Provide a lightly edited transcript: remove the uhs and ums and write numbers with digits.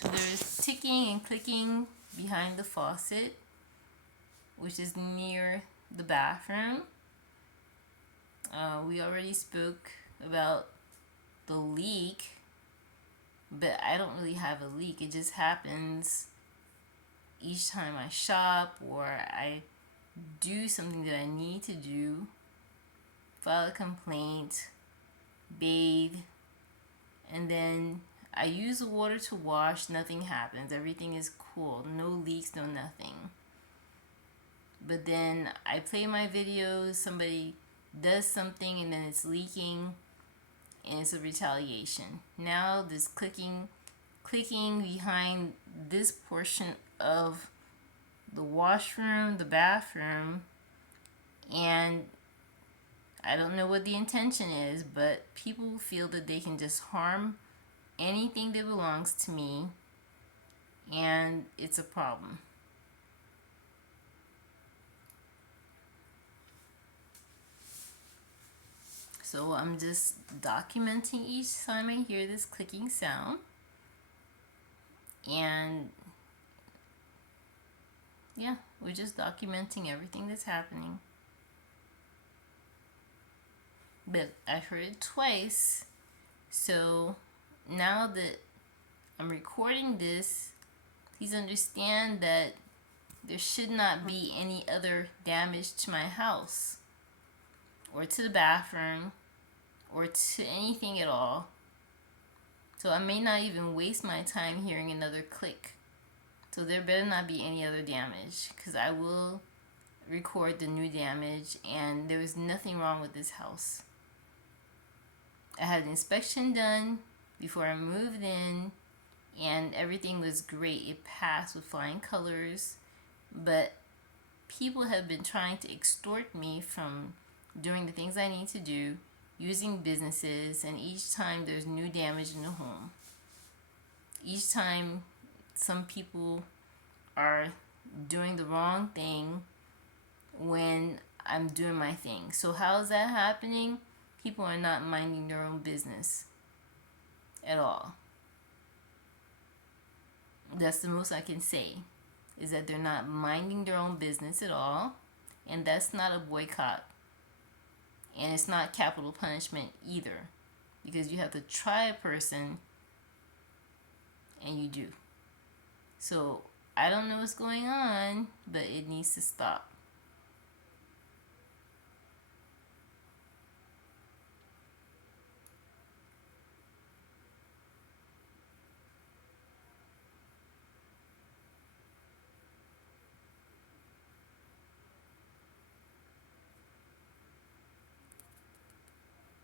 So there's ticking and clicking behind the faucet, which is near the bathroom. We already spoke about the leak, but I don't really have a leak. It just happens each time I shop or I do something that I need to do, file a complaint, bathe, and then I use the water to wash. Nothing happens. Everything is cool. No leaks, no nothing. But then I play my videos, somebody does something and then it's leaking and it's a retaliation. Now this clicking behind this portion of the washroom, the bathroom, and I don't know what the intention is, but people feel that they can just harm anything that belongs to me, and it's a problem. So I'm just documenting each time I hear this clicking sound, and yeah, we're just documenting everything that's happening. But I've heard it twice, so now that I'm recording this, please understand that there should not be any other damage to my house or to the bathroom or to anything at all. So I may not even waste my time hearing another click. So there better not be any other damage, because I will record the new damage, and there was nothing wrong with this house. I had an inspection done before I moved in, and everything was great. It passed with flying colors, but people have been trying to extort me from doing the things I need to do, using businesses, and each time there's new damage in the home. Each time some people are doing the wrong thing when I'm doing my thing. So how is that happening? People are not minding their own business at all. That's the most I can say, is that they're not minding their own business at all, and that's not a boycott, and it's not capital punishment either, because you have to try a person, and you do. So I don't know what's going on, but it needs to stop.